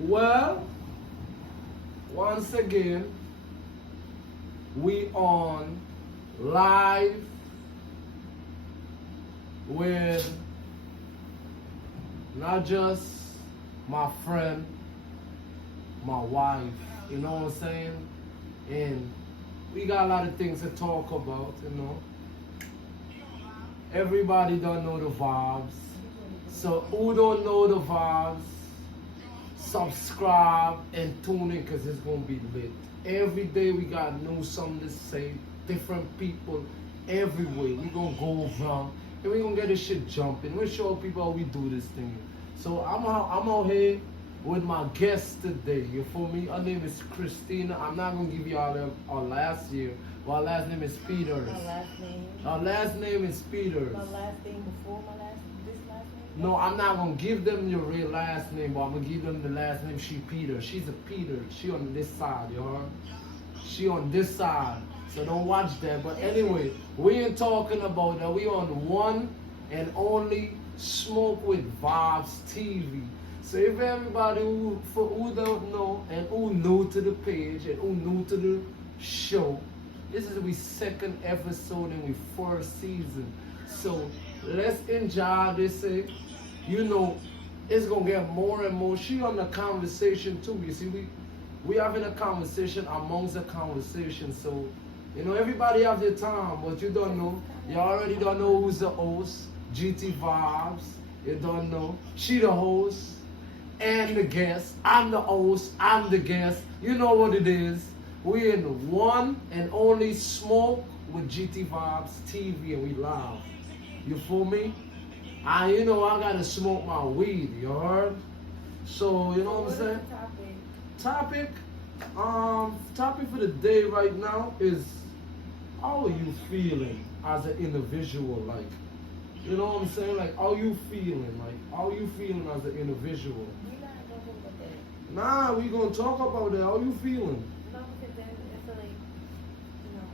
Well, once again, we on live with not just my friend, my wife, you know what I'm saying? And we got a lot of things to talk about, you know. Everybody don't know the vibes. So who don't know the vibes, subscribe and tune in because it's going to be lit. Every day we got new something to say, different people everywhere. We're going to go around and we're going to get this shit jumping. We'll show people how we do this thing. So I'm out here with my guest today. You feel me? Her name is Christina. I'm not going to give you all our last year. But her last name is Peters. My last name. Her last name is Peters. My last name before this last name? No, I'm not gonna give them your real last name, but I'm gonna give them the last name. She Peter. She's a Peter. She on this side, you heard? She on this side. So don't watch that. But anyway, we ain't talking about that. We on the one and only Smoke with Vybz TV. So if everybody who don't know and who new to the page and who new to the show, this is we second episode and we first season. So let's enjoy this. You know, it's gonna get more and more. She on the conversation too. You see, we having a conversation amongst the conversation. So, you know, everybody have their time, but you don't know. You already don't know who's the host. GT Vybz. You don't know. She the host and the guest. I'm the host. I'm the guest. You know what it is. We in the one and only Smoke with GT Vybz TV and we live. You feel me? You know I gotta smoke my weed, you heard? So, you know what I'm saying? Topic for the day right now is how are you feeling as an individual? Like, you know what I'm saying? Like, how you feeling? Like, how you feeling as an individual? We're not gonna talk about that. Nah, we gonna talk about that. How you feeling? No, because then it's like, you know.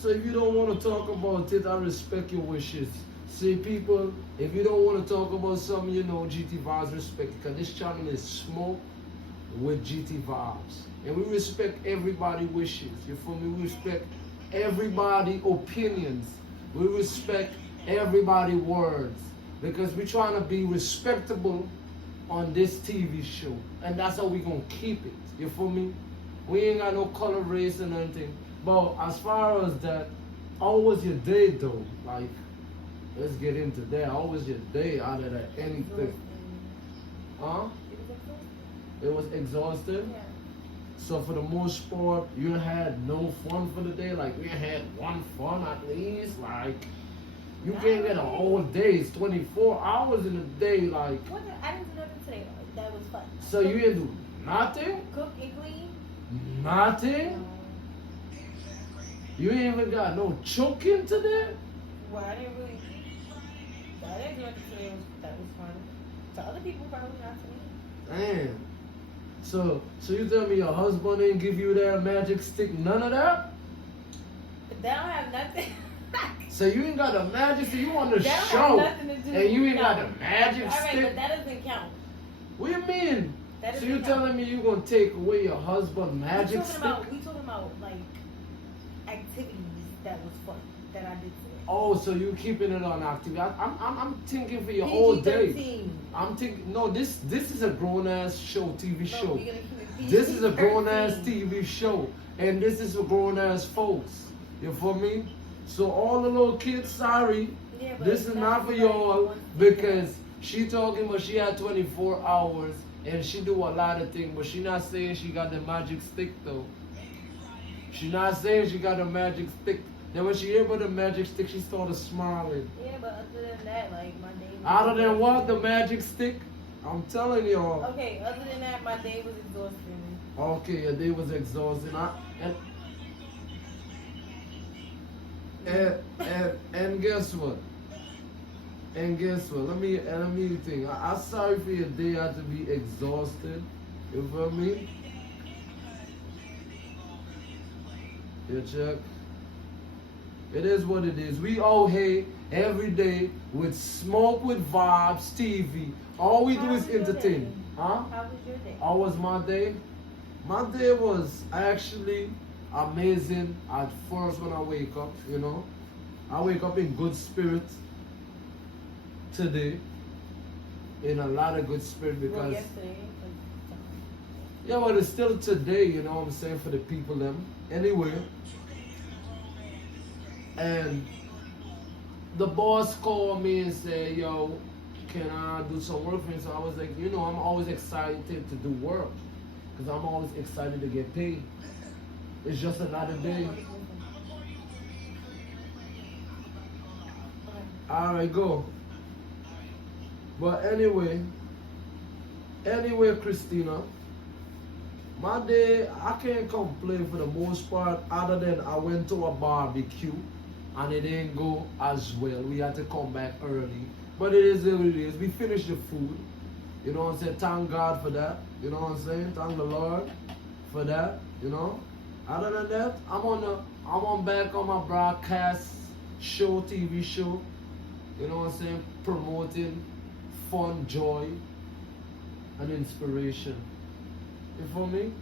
So if you don't want to talk about it, I respect your wishes. See, people, if you don't want to talk about something, you know, GT Vybz respect it. Because this channel is Smoke with GT Vybz. And we respect everybody's wishes. You feel me? We respect everybody's opinions. We respect everybody's words. Because we're trying to be respectable on this TV show. And that's how we're going to keep it. You feel me? We ain't got no color, race, and anything. But as far as that, how was your day though? Like, let's get into that. How was your day out of that? Anything? Huh? It was exhausting? Yeah. So for the most part, you had no fun for the day? Like, you had one fun at least? Like, you can't get a whole day. It's 24 hours in a day. Like, I didn't do nothing today. That was fun. So you didn't do nothing? Cook and clean? Nothing? You ain't even got no choking today? Well, I didn't do nothing today. That was fun. To other people, probably not to me. Damn. So you tell me your husband didn't give you that magic stick, none of that? But they don't have nothing. So you ain't got the magic stick, you on the They don't show, have nothing to do. and you ain't No. got the magic All right, stick? but that doesn't count. What do you mean? That So doesn't you count. telling me you gonna take away your husband's magic stick? We talking about like activities that was fun that I did today. Oh, so you keeping it on activity? I'm thinking for your whole day. PG-13. I'm thinking, no, this is a grown ass show, TV No, show. we're gonna keep it This is a grown ass PG-13. TV show, and this is for grown ass folks. You feel me? So all the little kids, sorry, Yeah, but this is not for y'all because she talking about she had 24 hours and she do a lot of things, but she not saying she got the magic stick though. She not saying she got the magic stick. Then when she hear about the magic stick, she started smiling. Yeah, but other than that, like my day. Other than what, the magic stick? I'm telling y'all. Okay, other than that, my day was exhausting. Okay, your day was exhausting. And guess what? And guess what? Let me think. I'm sorry for your day had to be exhausted. You feel me? You check. It is what it is. We all here every day with Smoke with Vybz TV. All we do is entertain. Huh? How was your day? How was my day? My day was actually amazing at first when I wake up, you know. I wake up in good spirits today. In a lot of good spirit Well, because yesterday. yeah, but it's still today, you know what I'm saying, for the people them. Anyway. And the boss called me and said, yo, can I do some work for you? So I was like, you know, I'm always excited to do work. Because I'm always excited to get paid. It's just another day. Alright, go. But anyway, Christina, my day, I can't complain for the most part, other than I went to a barbecue and it didn't go as well. We had to come back early. But it is what it is. We finished the food. You know what I'm saying? Thank God for that. You know what I'm saying? Thank the Lord for that. You know? Other than that, I'm on back on my broadcast show, TV show. You know what I'm saying? Promoting fun, joy, and inspiration. You feel me?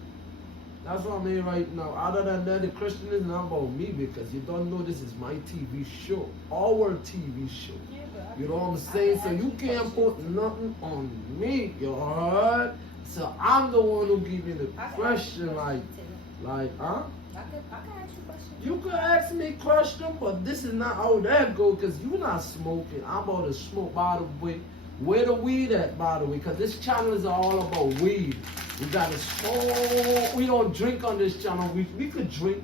That's what I'm here right now. Other than that, the Christian is not about me because you don't know this is my TV show. Our TV show. Yeah, but You know what I'm saying? So you can't put nothing on me, you heard? So I'm the one who give you the question, like, huh? I can ask you questions. You could ask me question, but this is not how that go, because you're not smoking. I'm about to smoke, by the way. Where the weed at, by the way? Because this channel is all about weed. We got to smoke. We don't drink on this channel. We could drink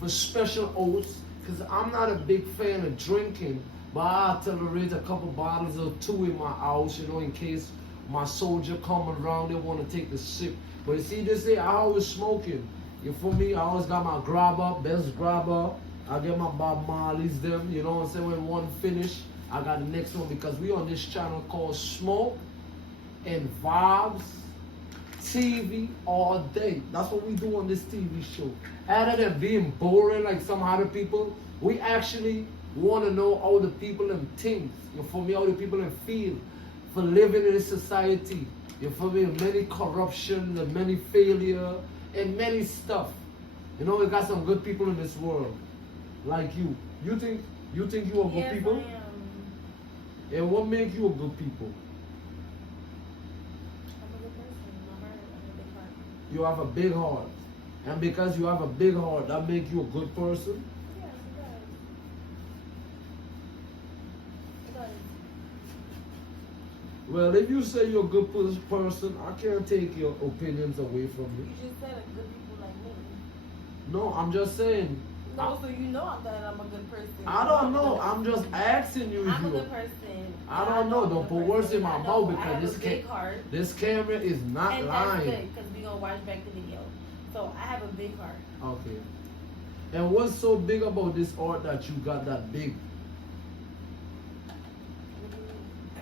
for special oaths, because I'm not a big fan of drinking. But I tolerate a couple bottles or two in my house, you know, in case my soldier come around, they want to take a sip. But you see, this here, I always smoking. You feel me? I always got my grabber, best grabber. I get my Bob Marley's them, you know what I'm saying? When one finish, I got the next one, because we on this channel called Smoke and Vybz TV all day. That's what we do on this TV show. Other than being boring like some other people, we actually want to know how the people and think. You feel me? How the people and feel for living in this society. You feel me? Many corruption, and many failure, and many stuff. You know, we got some good people in this world, like you. You think you are good Yes, people? I am. And what makes you a good people? I'm a good person. My heart, I'm a big heart. You have a big heart, and because you have a big heart, that makes you a good person. Yes, it does. It does. Well, if you say you're a good person, I can't take your opinions away from you. You just said a good people like me. No, I'm just saying. No, so you know that I'm a good person. I don't know. I'm just asking you. I'm a you. good person. I don't know. Don't put words in my mouth, because this camera is not and lying. that's good, because we're going to watch back the video. So I have a big heart. Okay. And what's so big about this art that you got that big?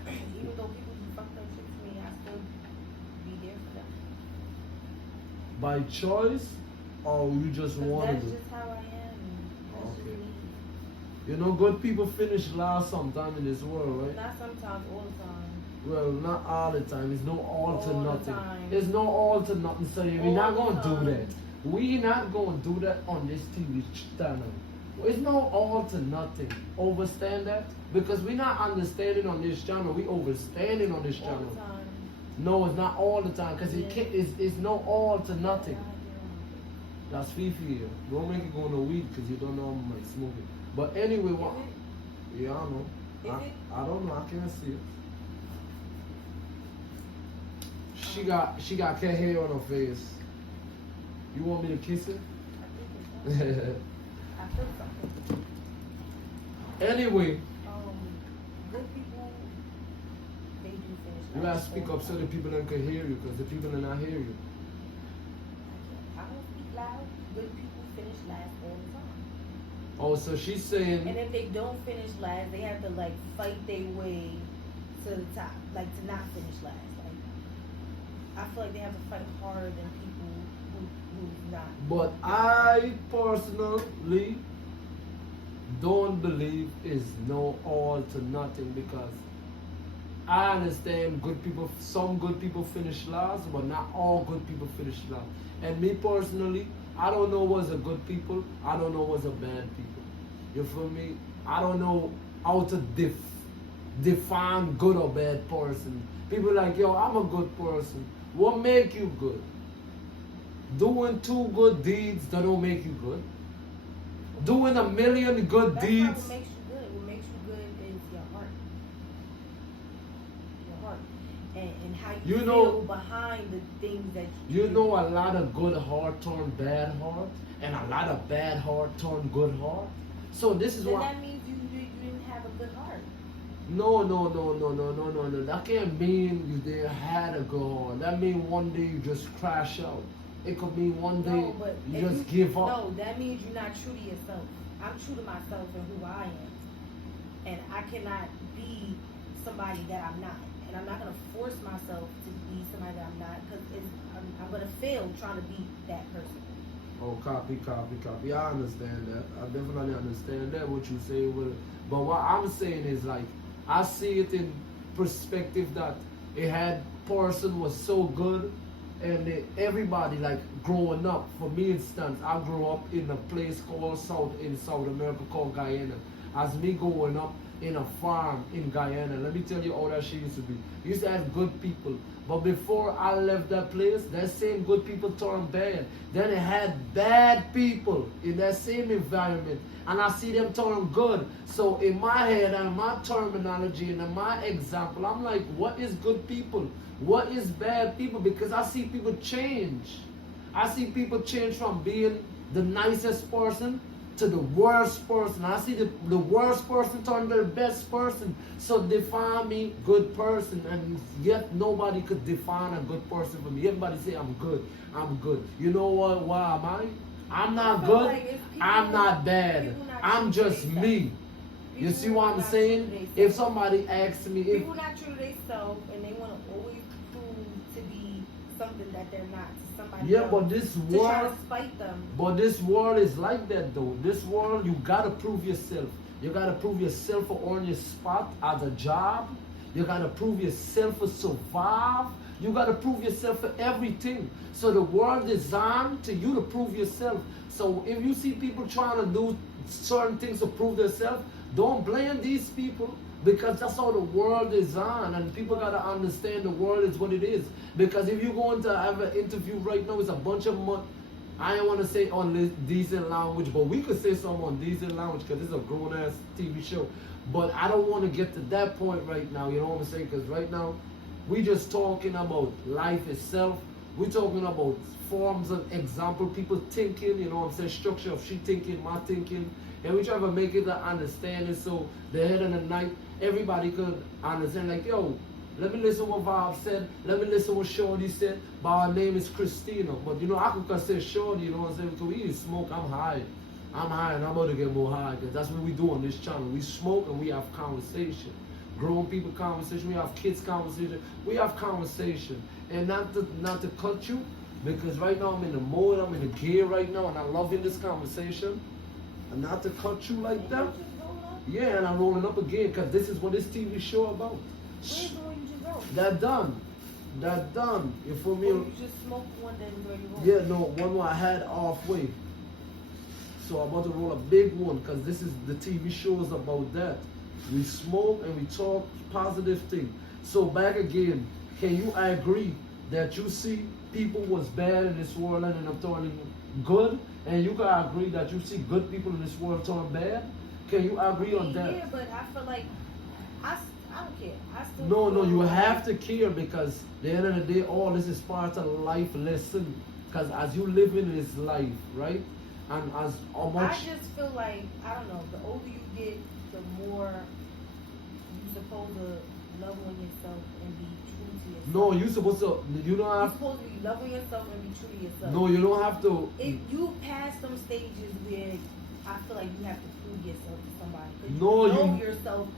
Even though people do fucked up shit to me, I still be there for them. By choice, or you just But wanted that's it? just how I am. That's just Okay. me. You know, good people finish last sometime in this world, right? Not sometimes, all the time. Well, not all the time. It's no all to All the nothing. time. It's no all to nothing. So we're All not the gonna do time. that. We not gonna do that on this TV channel. It's no all to nothing. Overstand that? Because we're not understanding on this channel. We overstanding on this All channel. the time. No, it's not all the time. Because Yeah. it's no all to nothing. Yeah. That's Fifi. Don't make it go no weed because you don't know I'm like smoking. But anyway, what? Is Yeah, I know. Is it? I don't know. I can't see it. She got cat hair on her face. You want me to kiss it? I think it's I feel something. Anyway, Good people, they do finish. you gotta last speak all up the so time. the people that can hear you, because the people that not hear you. I don't speak loud. Good people finish last all the time. Oh, so she's saying, And if they don't finish last, they have to like fight their way to the top, like to not finish last. Like I feel like they have to fight harder than people who's not. but I personally don't believe it's no all to nothing, because I understand good people. Some good people finish last, but not all good people finish last. And me personally, I don't know what's a good people. I don't know what's a bad people. You feel me? I don't know how to define good or bad person. People like, yo, I'm a good person. What make you good? Doing 2 good deeds that don't make you good. Doing 1,000,000 good That's deeds. not what makes you good. What makes you good is your heart. Your heart. And how you, You feel know- behind the things that you You do. know, a lot of good heart turn bad heart, and a lot of bad heart turn good heart. So this is Then why. that means you didn't have a good heart. No. That can't mean you didn't had a good heart. That means one day you just crash out. It could mean one day No, but you if just give up. No, that means you're not true to yourself. I'm true to myself and who I am. And I cannot be somebody that I'm not. And I'm not going to force myself to be somebody that I'm not because I'm going to fail trying to be that person. Oh, copy. I understand that. I definitely understand that, what you say. But what I'm saying is, like, I see it in perspective that it had person was so good, and everybody, like, growing up. For me, instance, I grew up in a place called South America called Guyana. As me growing up in a farm in Guyana, let me tell you how that shit used to be. We used to have good people. But before I left that place, that same good people turned bad. Then it had bad people in that same environment. And I see them turn good. So in my head and my terminology and in my example, I'm like, what is good people? What is bad people? Because I see people change. I see people change from being the nicest person to the worst person. I see the worst person turn to the best person. So define me good person, and yet nobody could define a good person for me. Everybody say I'm good. You know what? Why am I? I'm not good. Like I'm not bad. I'm just me. You see what I'm saying? If somebody asks me if People not true to themselves and they want to always prove to be something that they're not. Somebody yeah, else, but this to try world to spite them. But this world is like that though. This world, you gotta prove yourself. You gotta prove yourself for earn your spot at a job. You gotta prove yourself for survive. You gotta prove yourself for everything. So the world is designed to you to prove yourself. So if you see people trying to do certain things to prove themselves, don't blame these people. Because that's how the world is on, and people gotta understand the world is what it is. Because if you're going to have an interview right now, it's a bunch of I don't want to say on this decent language, but we could say something on decent language because it's a grown ass TV show. But I don't want to get to that point right now. You know what I'm saying? Because right now, we just talking about life itself. We're talking about forms of example, people thinking. You know what I'm saying? Structure of she thinking, my thinking. And we try to make it an understanding so the head of the night, everybody could understand, like, yo, let me listen what Vybz said, let me listen what Shorty said, but our name is Christina. But you know, I could say Shorty, you know what I'm saying? Because we eat smoke, I'm high and I'm about to get more high, because that's what we do on this channel. We smoke and we have conversation. Grown people conversation, we have kids conversation, we have conversation. And not to cut you, because right now I'm in the mode, I'm in the gear right now, and I'm loving this conversation. And not to cut you like that. Yeah, and I'm rolling up again because this is what this TV show about. Where's the one you just wrote? That done. You feel me? Or you just smoked one that was already rolled? Yeah, no, one more I had halfway. So I'm about to roll a big one because this is the TV show is about that. We smoke and we talk positive thing. So back again, can you agree that you see people was bad in this world and ended up turning good? And you can agree that you see good people in this world turn bad? Can you agree on that? Yeah, but I feel like I don't care. I still No, feel you like- have to care because at the end of the day, all this is part of life lesson. Because as you live in this life, right? And as how I much just feel like, I don't know, the older you get, the more you're supposed to love on yourself and be true to yourself. no, you're supposed to. You don't You're have. supposed to be loving yourself and be true to yourself. No, you don't have to. If you pass some stages where I feel like you have to prove yourself to somebody. 'Cause No, you know you- yourself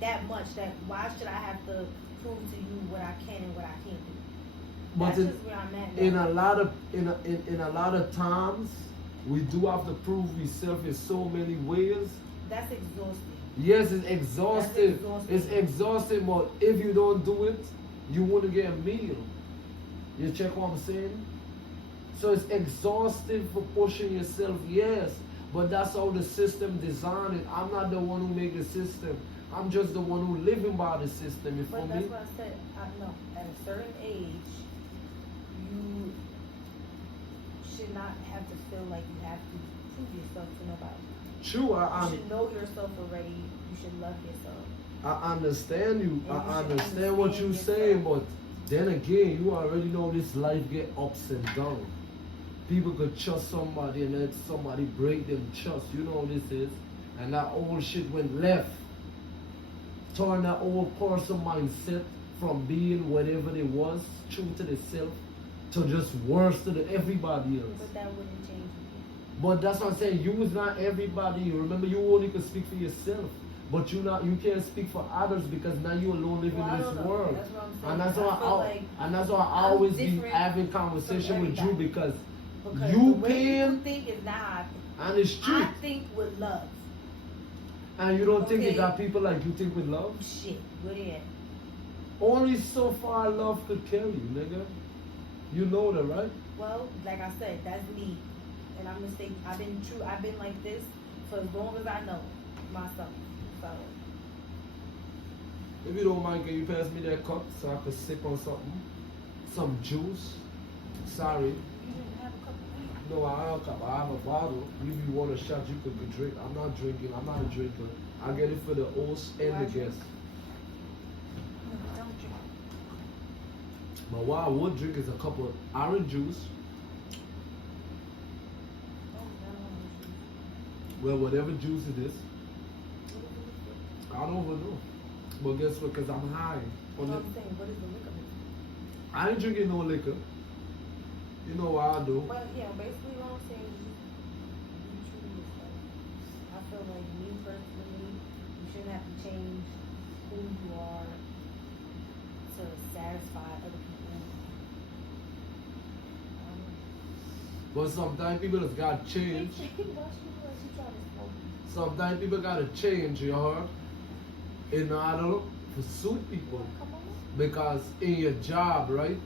that much that why should I have to prove to you what I can and what I can't do? But That's in, just where I'm at. in now. a lot of times, we do have to prove ourselves in so many ways. That's exhausting. Yes, it's exhausting. exhausting. It's exhausting, but if you don't do it, you wouldn't get a meal. You check what I'm saying? So it's exhausting for pushing yourself, yes. But that's how the system designed it. I'm not the one who make the system. I'm just the one who living by the system. You feel But me? that's what I said. No, at a certain age, you should not have to feel like you have to prove yourself to nobody. True, You should know yourself already. You should love yourself. I understand you. And I you understand what you're understand saying, yourself. but then again, you already know this life get ups and downs. People could trust somebody and then somebody break them trust. You know what this is. And that old shit went left. Turn that old person mindset from being whatever they was, true to themselves, to just worse to everybody else. But that wouldn't change you. But that's what I'm saying. You is not everybody. Remember, you only can speak for yourself. But you can't speak for others because now you alone living Well, I in don't this know. world. That's what I'm saying. And that's I why feel like and that's why I I'm always be different having conversation with you everybody. because Because you the way can, you think is not. and it's true. I think with love. And you don't think Okay. you got people like you think with love? Shit, where they at? Only so far love could kill you, nigga. You know that, right? Well, like I said, that's me. And I'm gonna say I've been true. I've been like this for as long as I know myself. So If you don't mind, can you pass me that cup so I could sip on something? Some juice? Sorry. you didn't have a cup of wine. No, I have a cup. I have a bottle. If you want a shot, you could drink. I'm not drinking. I'm not a drinker. I get it for the host and the guest. No, don't drink. But what I would drink is a cup of orange juice. Oh, no. Well, whatever juice it is. What is the liquid? I don't even know. But guess what? Because I'm high. No, I'm saying, what is the liquor? I ain't drinking no liquor. You know what I do. But yeah, basically what I'm saying is you true to yourself. I feel like me personally, you shouldn't have to change who you are to satisfy other people. But sometimes people just got to change. Sometimes people got to change, you heard? In order to suit people. Because in your job, right?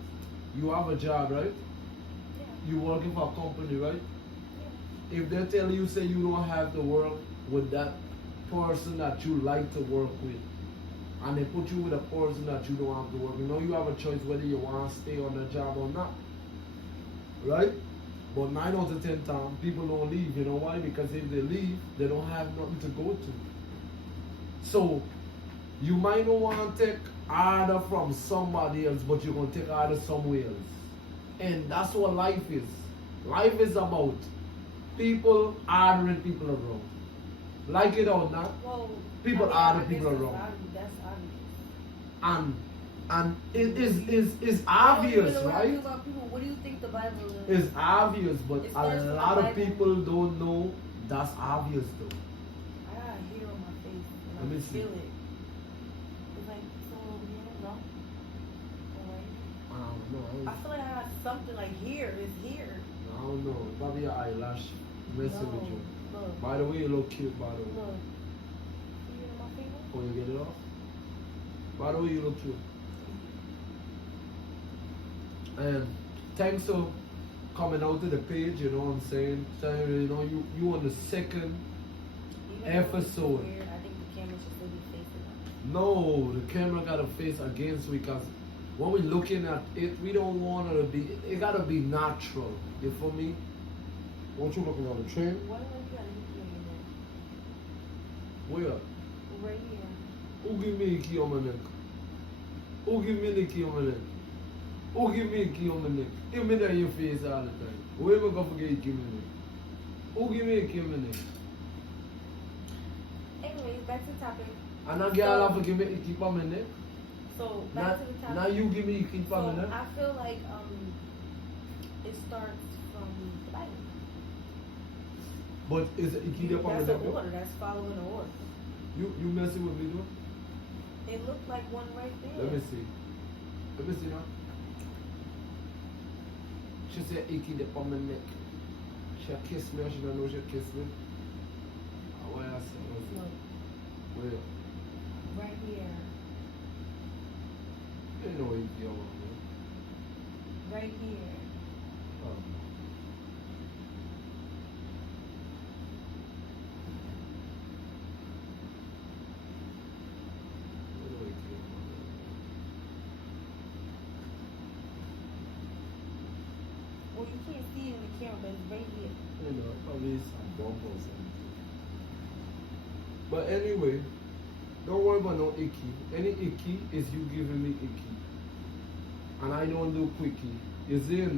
You have a job, right? You working for a company, right? If they tell you, say you don't have to work with that person that you like to work with, and they put you with a person that you don't have to work with, you have a choice whether you want to stay on the job or not. Right? But 9 out of 10 times, people don't leave. You know why? Because if they leave, they don't have nothing to go to. So, you might not want to take order from somebody else, but you're going to take order somewhere else. And that's what life is. Life is about people ordering people around. Like it or not, Well, people order people around. That's obvious. And it is obvious, right? What do you think the Bible is? It's obvious, but It a starts with lot the of Bible. people don't know that's obvious though. I got a hair on my face and Let me I see. feel it. It's like someone over here, no? Alright. I don't know. I feel like I got something like here. It's here. I don't know. Probably your eyelash messing with you. Look. By the way, you look cute, by the way. Look. See it on my finger? Oh, you get it off? By the way, you look cute. And thanks for coming out to the page, you know what I'm saying? Saying, you know, you on the second Even though it's episode. weird, I think the camera should still be facing us. No, the camera gotta face against because when we're looking at it, we don't want it to be, it gotta be natural. You feel me? What you looking on the train? Why do you got anything in Where? there? Right here. Who give me a key on my neck? Who give me the key on my neck? Who give me a key on my neck? Give me that in your face all the time. Where am I gonna forget you give me a neck? Who give me a key on my neck? Anyways, back to the topic. And a girl have to give me a key on my neck? So Now, back to the topic. now you give me a key So on my neck? I feel like it starts from the Bible. But is it a key on my That's neck? the order. That's following the order. You messing with me though? It looked like one right there. Let me see. Let me see now. She said icky the on my neck. She kissed me and she don't know she kissed me. Why I say? No, know if you're on it. Right here. Oh. You know if you're on it. Well, you can't see it in the camera, but it's right here. You know, probably some bump or something. But anyway, don't worry about no icky. Any icky is you giving me icky. And I don't do quickie. You see?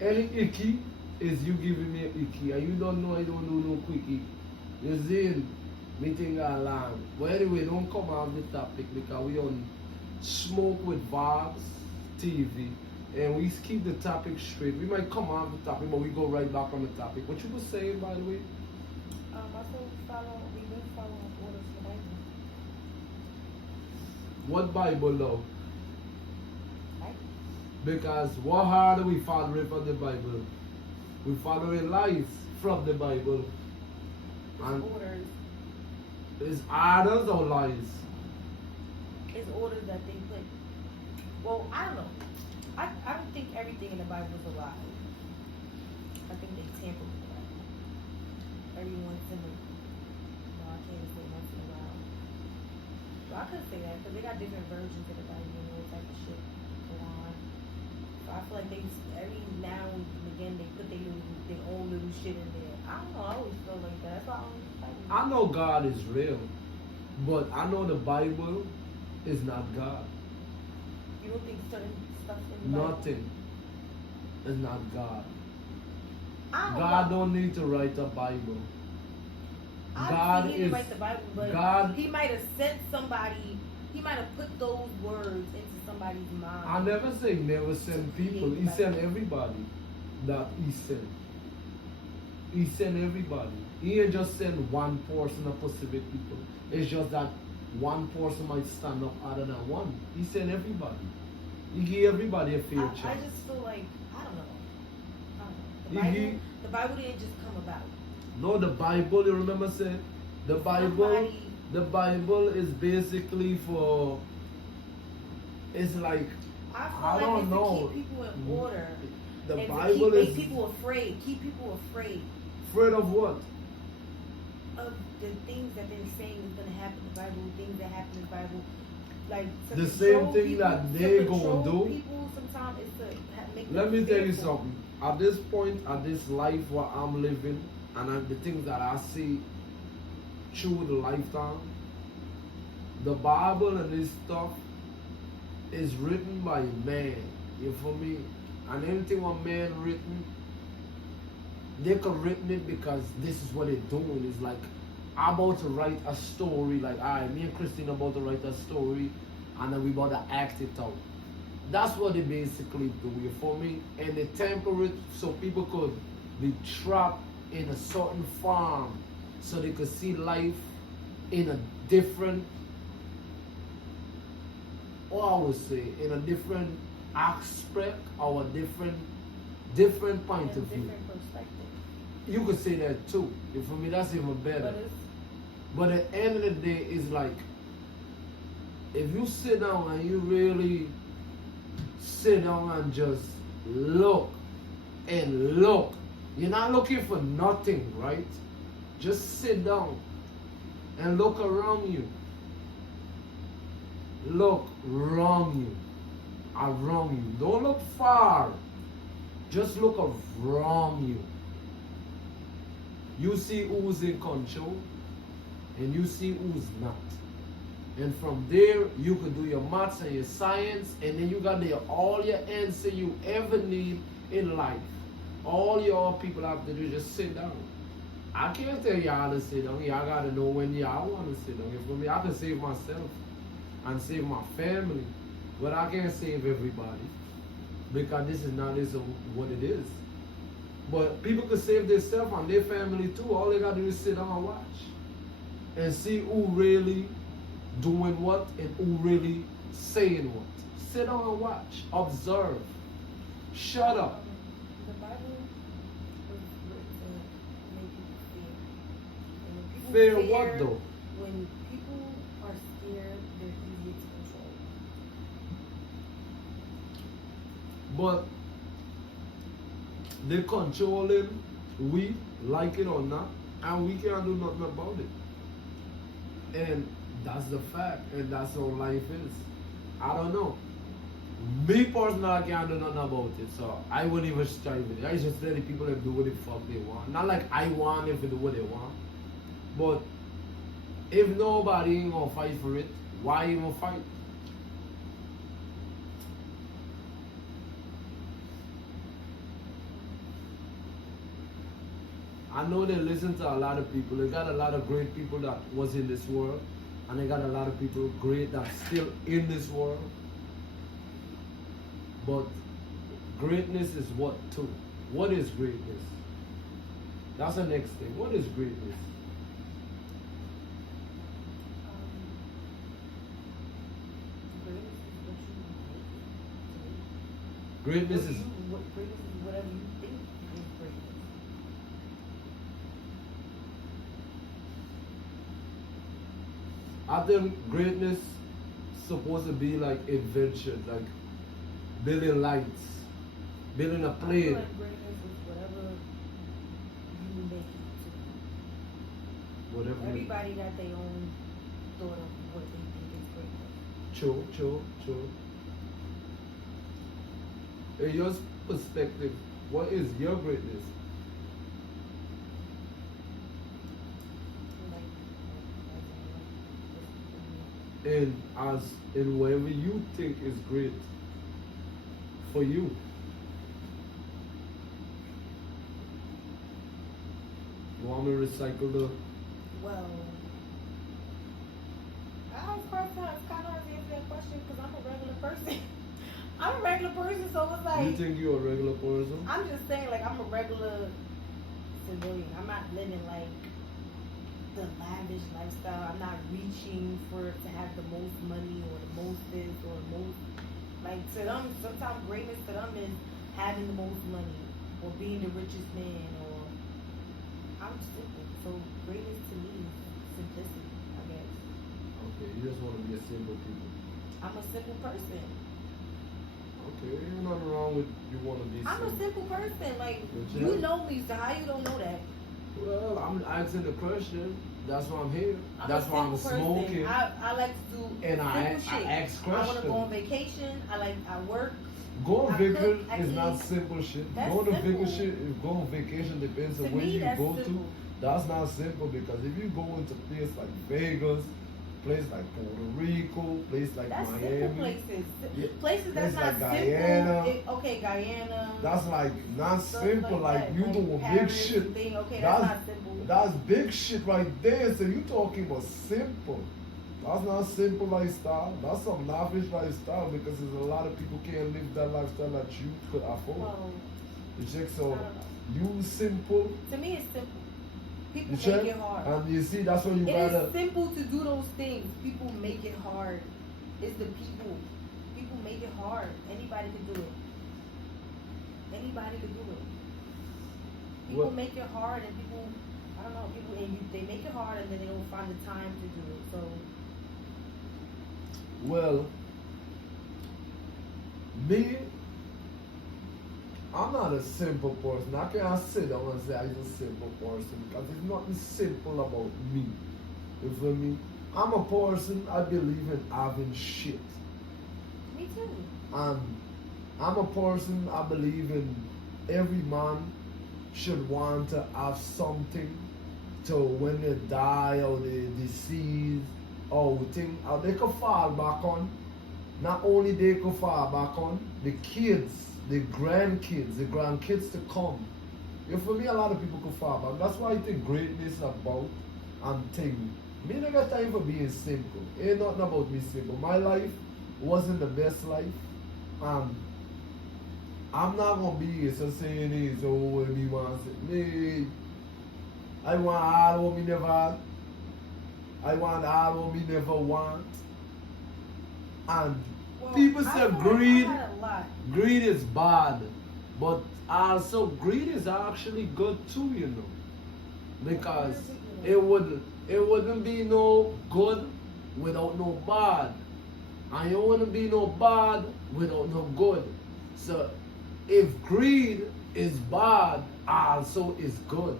Any icky is you giving me icky. And you don't know I don't do no quickie. You see? Me think I land. But anyway, don't come off the topic because we on Smoke with Vybz TV. And we keep the topic straight. We might come off the topic, but we go right back on the topic. What you were saying, by the way? I said we've been following orders for the Bible. What Bible though? Right? Because what hard are we following from the Bible? We following lies from the Bible. And Orders. it's orders or lies? It's orders that they put. Well, I don't know. I don't think everything in the Bible is a lie. I think they tamper with the Bible. Every once in a while. No, I can't say once in a while. Well, I could say that because they got different versions of the Bible and all type of shit go on. So I feel like they every now and again they put their own little shit in there. I don't know. I always feel like that. That's why I don't like the Bible. I know God is real, but I know the Bible is not God. You don't think certain stuff in the Bible? Nothing is not God. I don't God know. don't need to write a Bible. I God don't think he didn't is write the Bible, but God. he might have sent somebody. He might have put those words into somebody's mind. I never say never send people. He sent everybody that he sent. He sent everybody. He ain't just send one person of Pacific people. It's just that one person might stand up other than one. He sent everybody. He gave everybody a fair I chance. just feel like I don't know. The Bible didn't just come about. No, the Bible, you remember said the Bible is basically for, it's like, I don't it's know. to keep people in order. The and Bible to is make people afraid. Keep people afraid afraid of what? of the things that they're saying is going to happen in the Bible, things that happen in the Bible. Like to The same thing people, that they gonna do. People sometimes is to make Let them me tell you fearful. something. At this point, at this life where I'm living, and the things that I see through the lifetime, the Bible and this stuff is written by man. You feel me? And anything what man written, they could written it because this is what they're doing. It's like I'm about to write a story. Like, alright, me and Christine about to write a story, and then we about to act it out. That's what they basically do. You feel me? And they temper it so people could be trapped in a certain form, so they could see life in a different, or I would say, in a different aspect or a different point of view. Different perspective. You could say that too. You feel me? That's even better. But at the end of the day, it's like, if you sit down and you really sit down and just look and look, you're not looking for nothing, right? Just sit down and look around you. Look around you. Around you. Don't look far. Just look around you. You see who's in control and you see who's not. And from there, you could do your maths and your science, and then you got there all your answer you ever need in life. All your people have to do is just sit down. I can't tell y'all to sit down. Y'all got to know when y'all want to sit down. For me, I can save myself and save my family, but I can't save everybody because this is not what it is. But people can save themselves and their family too. All they got to do is sit down and watch and see who really doing what and who really saying what. Sit down and watch. Observe. Shut up. The Bible was written to make people fear. And when people Fear what though? When people are scared, they're easy to control. But they controlling we, like it or not, and we can't do nothing about it. And that's the fact, and that's how life is. I don't know. Me personally, I can't do nothing about it, so I wouldn't even strive with it. I just let the people that do what the fuck they want. Not like I want them to do what they want, but if nobody ain't gonna fight for it, why even fight? I know they listen to a lot of people. They got a lot of great people that was in this world, and they got a lot of people great that's still in this world. But greatness is what too? What is greatness? That's the next thing. What is greatness? Greatness is Greatness is whatever you think is greatness. I think greatness supposed to be like adventure, like building lights, building a I feel plane. like greatness is whatever you make it to. Whatever. Everybody got their own thought of what they think is greatness. True. In your perspective, what is your greatness? And as in whatever you think is great for you. You want me to recycle the Well, it's kind of hard to answer that question because I'm a regular person. I'm a regular person, so it's like. You think you're a regular person? I'm just saying, like, I'm a regular civilian. I'm not living like the lavish lifestyle. I'm not reaching to have the most money or the most this or the most. Like, to them, sometimes greatness to them is having the most money or being the richest man or. I'm simple. So greatness to me is simplicity, I guess. Okay, you just want to be a simple people. I'm a simple person. Okay, ain't nothing wrong with you want to be I'm a simple. simple person. Like, But you know me, so how you don't know that? Well, I'm asking the question. That's why I'm here. I'm That's a why I'm simple person. smoking. I like to do And I simple shit. ask I want to questions. go on vacation. I work. Go on I vacation cook, is not actually, simple shit. that's Go on simple. vacation. Go on vacation depends To on where me, you that's go simple. to. That's not simple because if you go into a place like Vegas, place like Puerto Rico, place like That's simple Miami, places. Yeah, Places that's place not like simple. Guyana. Okay, Guyana. that's like not stuff simple. Like that. you doing big Paris shit. Thing. Okay, That's- that's not simple. That's big shit right there. So you talking about simple. That's not simple lifestyle. That's some lavish lifestyle because there's a lot of people can't live that lifestyle that you could afford. Well, You check, I so don't know. you simple. To me, it's simple. People You make check, it hard. and you see that's what you It gotta. is simple to do those things. People make it hard. It's the people. People make it hard. Anybody can do it. Anybody can do it. People What- make it hard, and people, I don't know, they make it hard, and then they don't find the time to do it. So Well, me, I'm not a simple person. I can't sit down and say I'm a simple person because there's nothing simple about me. You feel me? I'm a person, I believe in having shit. me too. And I'm a person, I believe in every man should want to have something to when they die or they deceased or thing, or they could fall back on. Not only they could fall back on, the kids, the grandkids to come. You feel me? A lot of people could fall back. That's why I think greatness about and thing. Me ain't got time for being simple. Ain't nothing about me simple. My life wasn't the best life. I'm not gonna be here so saying this, oh, what me wants it. Me, I want all what me never had. I want all what me never want. And Well, people I say feel like greed, I had a lot. greed is bad. But also greed is actually good too, you know. Because it wouldn't be no good without no bad. And it wouldn't be no bad without no good. So if greed is bad, also is good.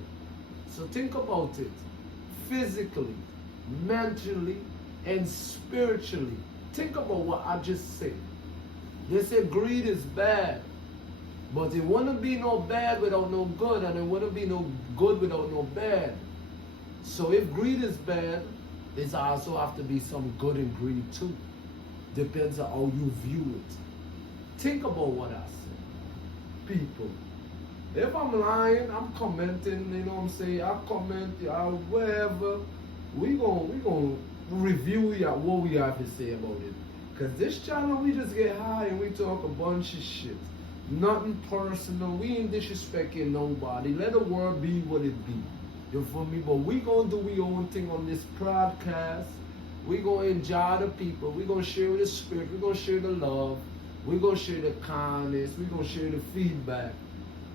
So think about it. Physically, mentally, and spiritually. Think about what I just said. They say greed is bad. But it wouldn't be no bad without no good, and it wouldn't be no good without no bad. So if greed is bad, there's also have to be some good in greed too. Depends on how you view it. Think about what I said. People. If I'm lying, I'm commenting, you know what I'm saying? I comment, wherever. We gonna review what we have to say about it. Cause this channel, we just get high and we talk a bunch of shit. Nothing personal. We ain't disrespecting nobody. Let the world be what it be. You feel me? But we gonna do we own thing on this podcast. We gonna enjoy the people. We gonna share the spirit. We gonna share the love. We gonna share the kindness. We gonna share the feedback.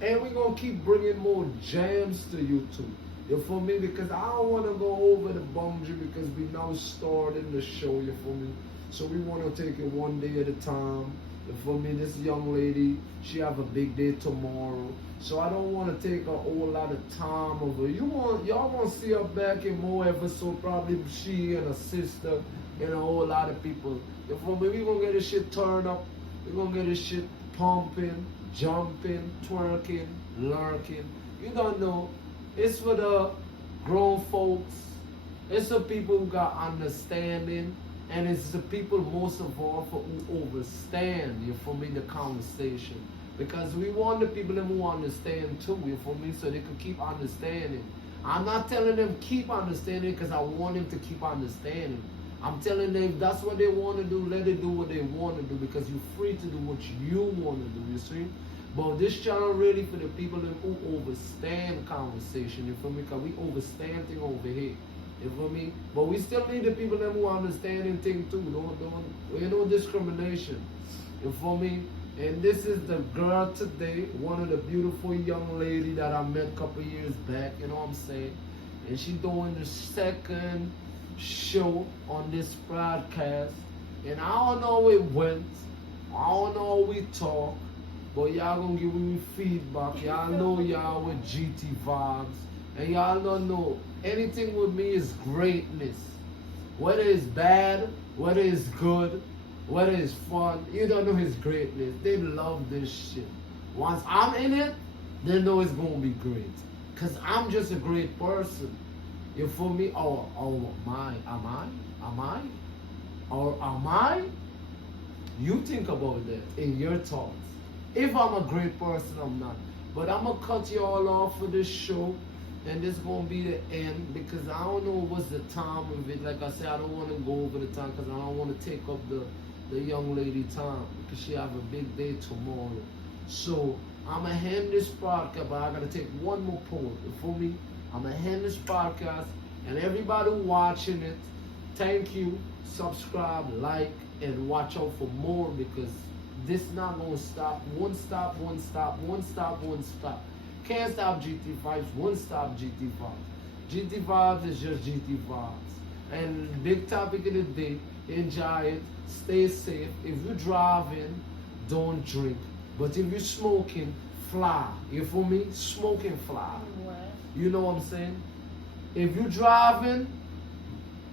And we gonna keep bringing more jams to you too. You feel me? Because I don't wanna go over the boundary because we now starting the show. You feel me? So we wanna take it one day at a time. For me, this young lady, she have a big day tomorrow. So I don't want to take a whole lot of time of her. Y'all want to see her back in more episodes, probably she and her sister and a whole lot of people. For me, we gonna get this shit turned up. We gonna get this shit pumping, jumping, twerking, lurking. You don't know. It's for the grown folks. It's the people who got understanding. And it's the people most of all for who understand, you feel me, the conversation. Because we want the people who understand too, you feel me, so they can keep understanding. I'm not telling them keep understanding because I want them to keep understanding. I'm telling them if that's what they want to do, let it do what they want to do because you're free to do what you want to do, you see. But this channel really for the people who understand conversation, you feel me, because we understand things over here. You feel me? But we still need the people that who understanding things too. Ain't no discrimination. You feel me? And this is the girl today, one of the beautiful young lady that I met a couple years back, you know what I'm saying? And she's doing the second show on this broadcast. And I don't know how it went. I don't know how we talk. But y'all gonna give me feedback. Y'all know y'all with GT Vybz. And y'all don't know, anything with me is greatness. Whether it's bad, whether it's good, whether it's fun, you don't know his greatness. They love this shit. Once I'm in it, they know it's gonna be great. Cause I'm just a great person. You feel me? Or am I? You think about that in your thoughts. If I'm a great person, I'm not. But I'm gonna cut you all off for this show. And this is going to be the end because I don't know what's the time of it. Like I said, I don't want to go over the time because I don't want to take up the young lady time because she have a big day tomorrow. So I'm going to end this podcast, but I got to take one more poll. For me, I'm going to end this podcast and everybody watching it, thank you, subscribe, like, and watch out for more because this not going to stop. One stop. Can't stop GT Vybz, won't stop GT Vybz. GT Vybz is just GT Vybz. And big topic of the day, enjoy it, stay safe. If you're driving, don't drink. But if you're smoking, fly. You feel me? Smoking, fly. What? You know what I'm saying? If you're driving,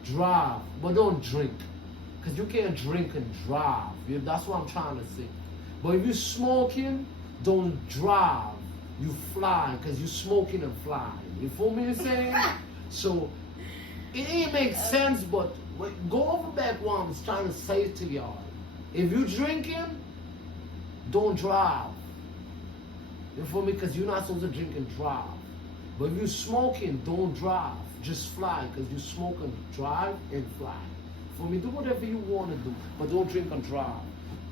drive. But don't drink. Because you can't drink and drive. That's what I'm trying to say. But if you're smoking, don't drive. You fly because you smoking and flying. You feel me saying? So it ain't make sense, but go over back what I'm trying to say to y'all. If you drinking, don't drive. You feel me? Because you're not supposed to drink and drive. But if you smoking, don't drive. Just fly because you smoke and drive and fly. For me, do whatever you want to do, but don't drink and drive.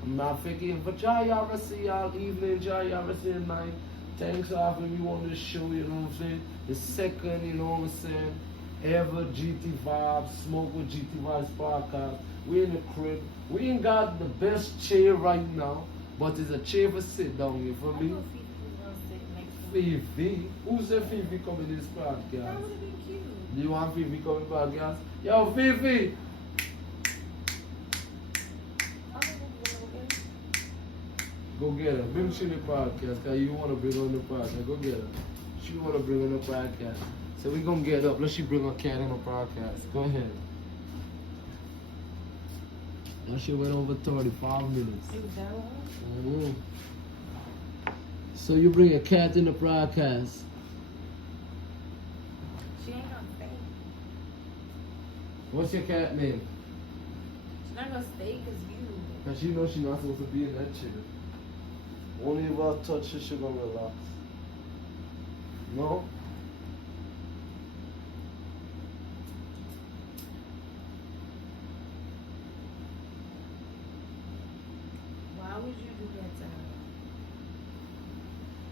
I'm not faking. But y'all see y'all evening, y'all see night. Thanks for having me on this show, you know what I'm saying? The second, you know what I'm saying, ever GT Vybz, Smoke with GT Vybz podcast. We in the crib. We ain't got the best chair right now, but it's a chair for sit down, you feel me? Fifi? Who said Fifi coming to this podcast? That would have been cute. Do you want Fifi coming podcast? Yo, Fifi! Go get her. Bring she in the podcast, cause you wanna bring her on the podcast. Go get her. She wanna bring her on the podcast. So we gonna get up. Let's she bring her cat on the podcast. Go ahead. That shit went over 35 minutes. It was that long? Mm-hmm. So you bring a cat in the podcast. She ain't gonna stay. What's your cat name? She's not gonna stay because you. Cause she knows she's not supposed to be in that chair. Only if I touch her, she gonna relax. No? Why would you do that to her?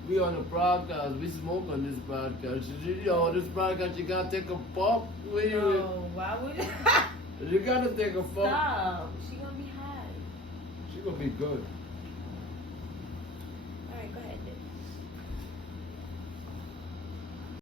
We on the broadcast. We smoke on this broadcast. Yo, this broadcast, you gotta take a puff. No, why would You gotta take a puff. Stop. She gonna be high. She gonna be good.